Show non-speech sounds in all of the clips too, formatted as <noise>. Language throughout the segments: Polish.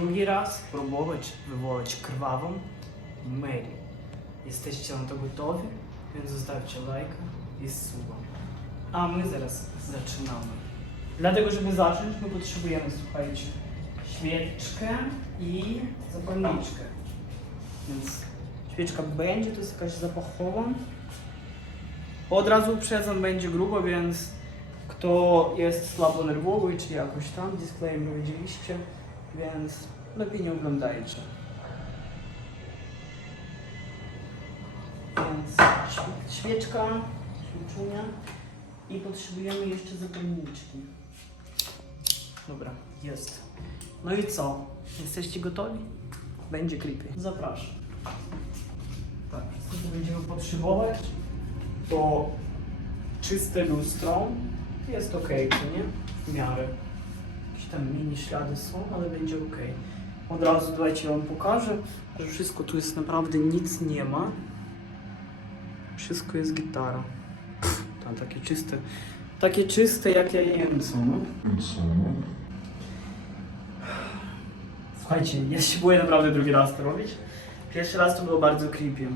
drugi raz próbować wywołać krwawą Mary. Jesteście na to gotowi? Więc zostawcie lajka i suba. A my zaraz zaczynamy. Dlatego, żeby zacząć, my potrzebujemy, słuchajcie, świeczkę i zapalniczkę. Więc świeczka będzie, to jest jakaś zapachowa. Od razu uprzedzam, będzie grubo, więc kto jest słabo nerwowy, czy jakoś tam, disclaimer widzieliście, więc lepiej nie oglądajcie. Więc świe- świeczka, świeczunia i potrzebujemy jeszcze zapalniczki. Dobra, jest. No i co? Jesteście gotowi? Będzie creepy. Zapraszam. Tak, wszystko co będziemy potrzebować to czyste lustro. Jest ok, to nie? W miarę. Jakieś tam mini ślady są, ale będzie ok. Od razu dajcie wam pokażę, że wszystko tu jest naprawdę nic nie ma. Wszystko jest gitara. Tam takie czyste. Takie czyste jak ja wiem co. No. Słuchajcie, ja się boję naprawdę drugi raz to robić. Pierwszy raz to było bardzo creepy.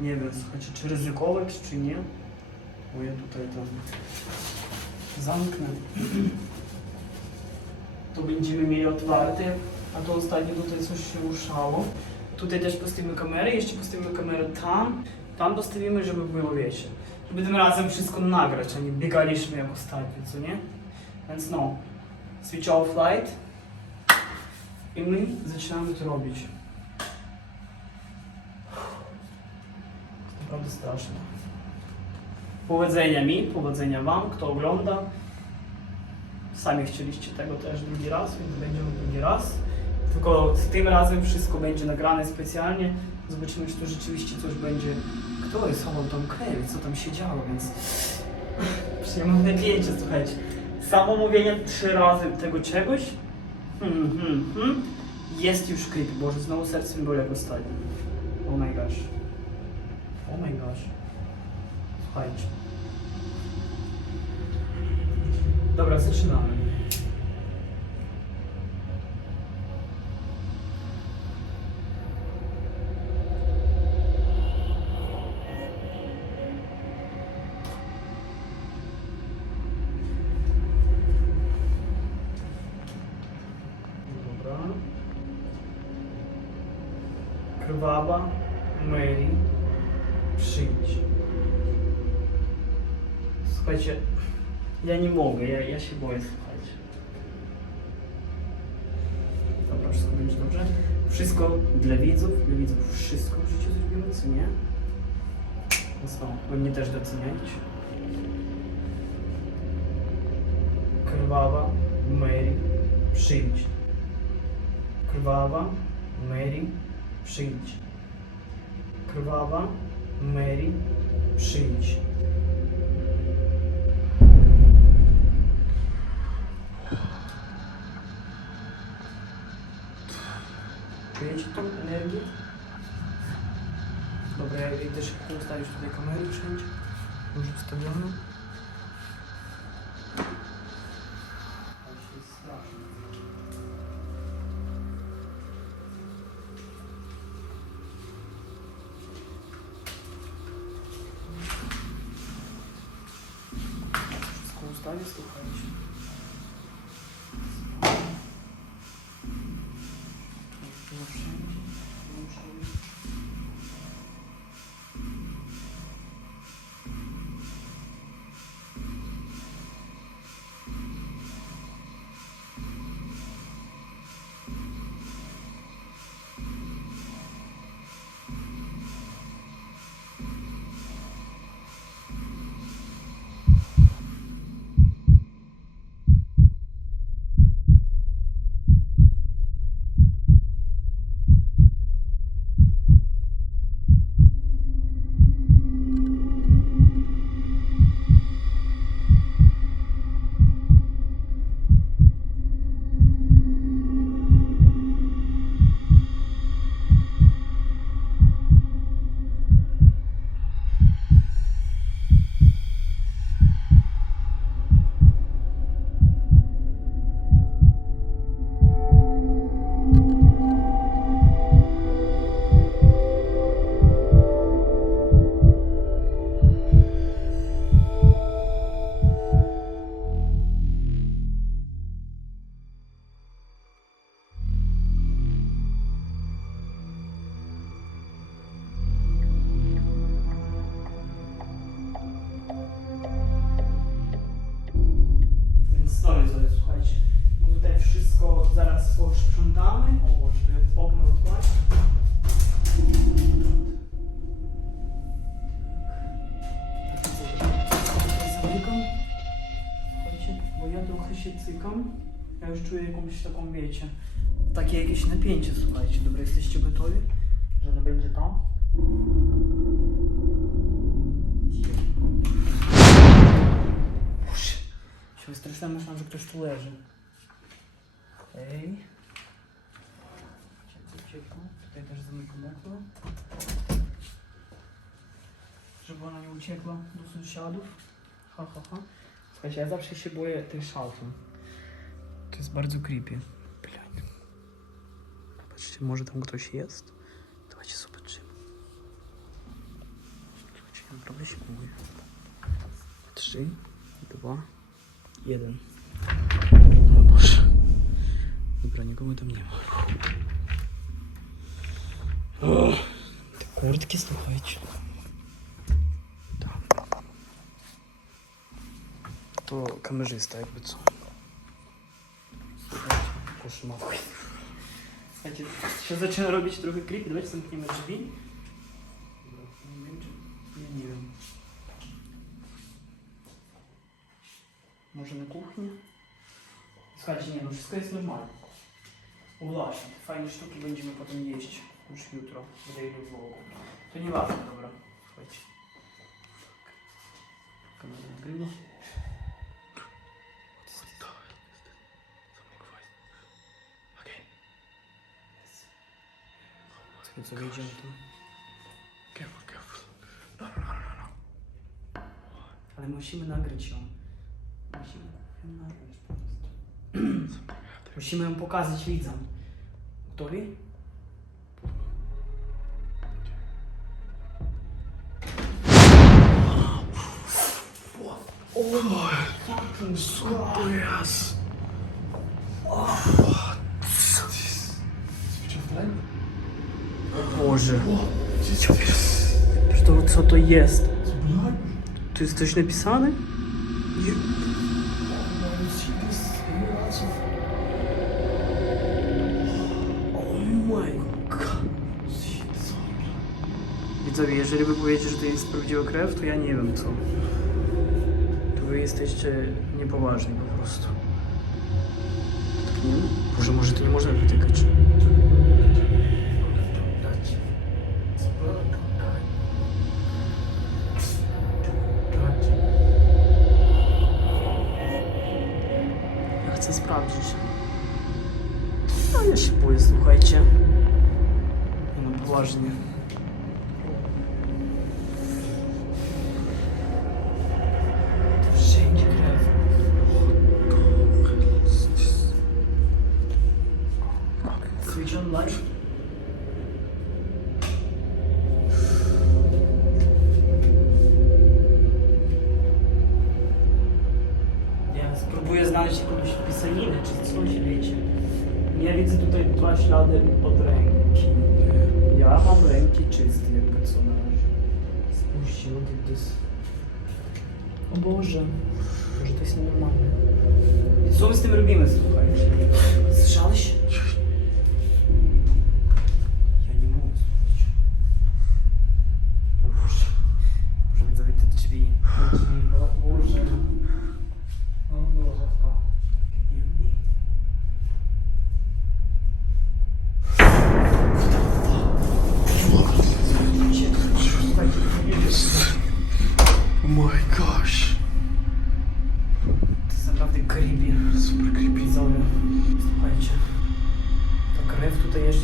Nie wiem, słuchajcie, czy ryzykować, czy nie. Bo ja tutaj to zamknę. To będziemy mieli otwarte, a to ostatnio tutaj coś się ruszało. Tutaj też postawimy kamerę, jeszcze postawimy kamerę tam. Tam postawimy, żeby było, wiecie, żeby tym razem wszystko nagrać, a nie biegaliśmy jak ostatnio, co nie? Więc no, switch off light i my zaczynamy to robić. Naprawdę straszne. Powodzenia mi, powodzenia Wam, kto ogląda. Sami chcieliście tego też drugi raz, więc będziemy drugi raz. Tylko tym razem wszystko będzie nagrane specjalnie. Zobaczymy, czy to rzeczywiście coś będzie. Kto jest chował tą krew, co tam się działo, więc <laughs> przyjemne napięcie, słuchajcie. Samo mówienie trzy razy tego czegoś hmm, hmm, hmm, jest już creepy. Boże, znowu serce mi boli jak ostatnio. Oh my gosh. Oh my gosh. Słuchajcie. Dobra, zaczynamy. Dobra. Krwawa Mary przyjdź. Słuchajcie, ja nie mogę, ja, ja się boję, słuchajcie. Dobra, wszystko będzie dobrze. Wszystko dla widzów, dla widzów wszystko w życiu zrobimy, co nie? No co, wy mnie też doceniajcie. Krwawa Mary przyjdź. Krwawa Mary przyjdź. Krwawa Mary przyjdź. Czujecie tą energię? Dobra, ja idę szybko ustawić tutaj kamery wszędzie. Już wstawione. Ale się Ja już czuję jakąś taką, wiecie, takie jakieś napięcie, słuchajcie. Dobra, jesteście gotowi? Że to będzie to? Uż, się wystraszyłem, myślałem, że ktoś tu leży. Okej. Ciepło, ciepło. Tutaj też zamykam okno. Żeby ona nie uciekła do sąsiadów. Ha, ha, ha. Słuchajcie, ja zawsze się boję tej szafy. To jest bardzo creepy. Блядь. Może tam ktoś jest? Давайте zobaczymy. Słuchajcie, ja naprawdę się boję. Trzy, dwa, jeden. O Boże. Dobra, nikogo tam nie ma. O, te kurtki, słuchajcie. Tak. To kamerzysta, jakby co кошмар. Значить, ще зачинаю робити другий кліп, і давайте замкнемо дві. Я. Може на кухні? Скажи, ні, ну все є нормально. Улажно. Файні штуки будемо потім їсти. Уж утро, буде йду влогу. То не важно, добре. Хоч. Камера нагріла. To co wyjdziemy tu? Careful, careful. No, no, no, no, no. Ale musimy nagrać ją. Musimy ją nagrać po prostu. Musimy ją pokazać widzom. Gotowi? Co to jest? O Boże. Co to jest? To, co to jest? Tu jest coś napisane? Nie. Oh. Widzowie, jeżeli wy powiecie, że to jest prawdziwa krew, to ja nie wiem co. To wy jesteście niepoważni po prostu. Dotkniemy? Boże, może to nie możemy wytykać. No ja się boję, widzę tutaj dwa ślady od ręki. Ja mam ręki czyste, jakby co na razie. Spójrzcie, look at this. O Boże. Boże, to jest nienormalne. I co my z tym robimy, słuchajcie? Słyszałeś?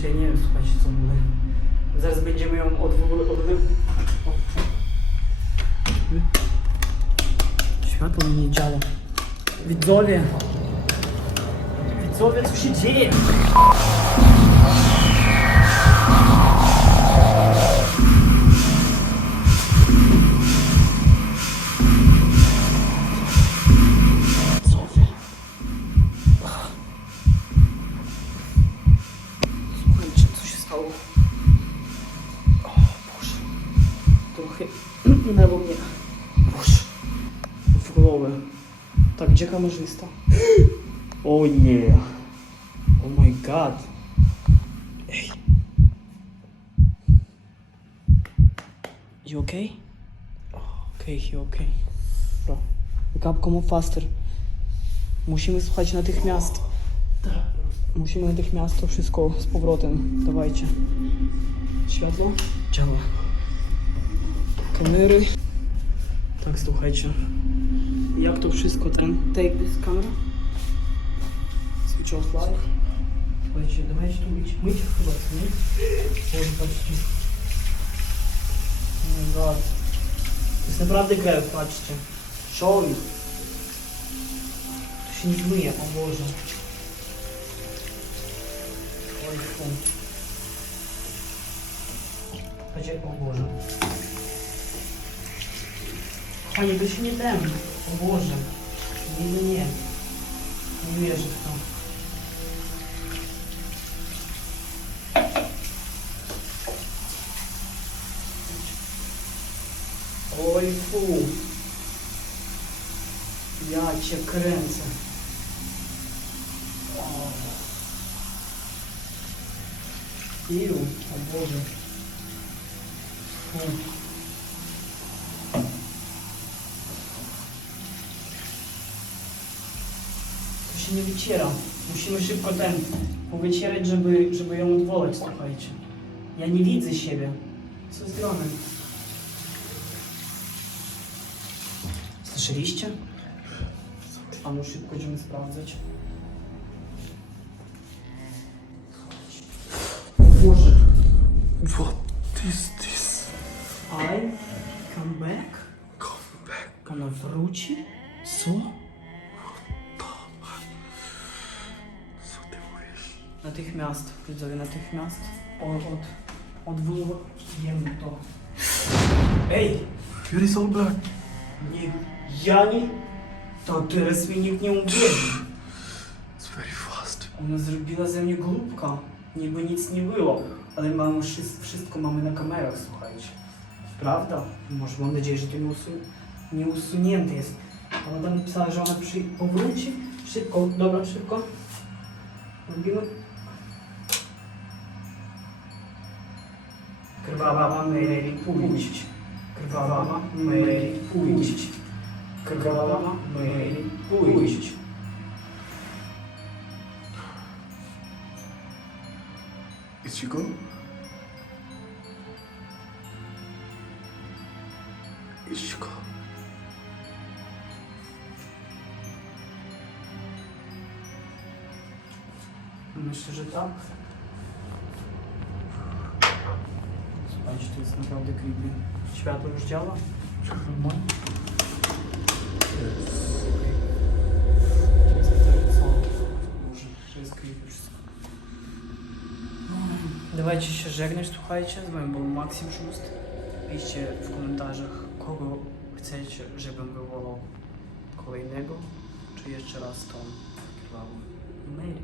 Nie wiem, słuchajcie, co mówię. Zaraz będziemy ją odwoływać. Odwy... O. Światło mi nie działa. Widzowie. Widzowie, co się dzieje? Gdzie kamerzysta? Oh yeah. Oh my god. Ej. You okay? Okay, he okay. Bro. Wake up, come faster. Musimy słuchać natychmiast. Musimy natychmiast to wszystko z powrotem. Dawajcie. Światło? Działa. Kamery. Tak, słuchajcie. Jak to wszystko ten... Take this camera. Switch off light. Słuchajcie, dawajcie tu myć. Myć chyba, co nie? Patrzcie. Oh my god. To jest naprawdę krew, patrzcie. Szoj. To się nie zmyje, o Boże. Oj, fu. Chodźcie, o Boże. Panie, to się nie tem. O Boże. Nie, nie, nie. Nie wierzę w to. Oj, fu. Ja cię kręcę. O. Iu, o Boże. Fu. To się nie wyciera. Musimy szybko ten powycierać, żeby, żeby ją odwołać, słuchajcie. Ja nie widzę siebie. Co jest grane? Słyszeliście? A no szybko idziemy sprawdzać. O Boże. What is this? I come back? Come back. Ona wróci? Co Natychmiast, widzowie, natychmiast. Od, od, odwołujemy to. Ej! Is all black. Nie, ja nie... To teraz mi nikt nie uwierzy. It's very fast. Ona zrobiła ze mnie głupka. Niby nic nie było. Ale mamy wszystko, wszystko mamy na kamerach, słuchajcie. Prawda? Może mam nadzieję, że to nie, usu nie usunięte jest. Ona tam pisała, że ona przy powróci. Szybko, dobra, szybko. Robimy. Krwawa Mary, pójść. Krwawa Mary, pójść. Krwawa Mary, she gone? Is she gone? Myślę, że tak. Słuchajcie, to jest naprawdę creepy. Światło już działa? Normalnie? Co? Boże, to jest creepy wszystko. Dawajcie się żegnać, słuchajcie. Z wami był Maksim Szóst. Piszcie w komentarzach, kogo chcecie, żebym wywołał kolejnego, czy jeszcze raz tą krwawą Mary.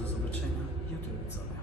Do zobaczenia jutro, widzowie.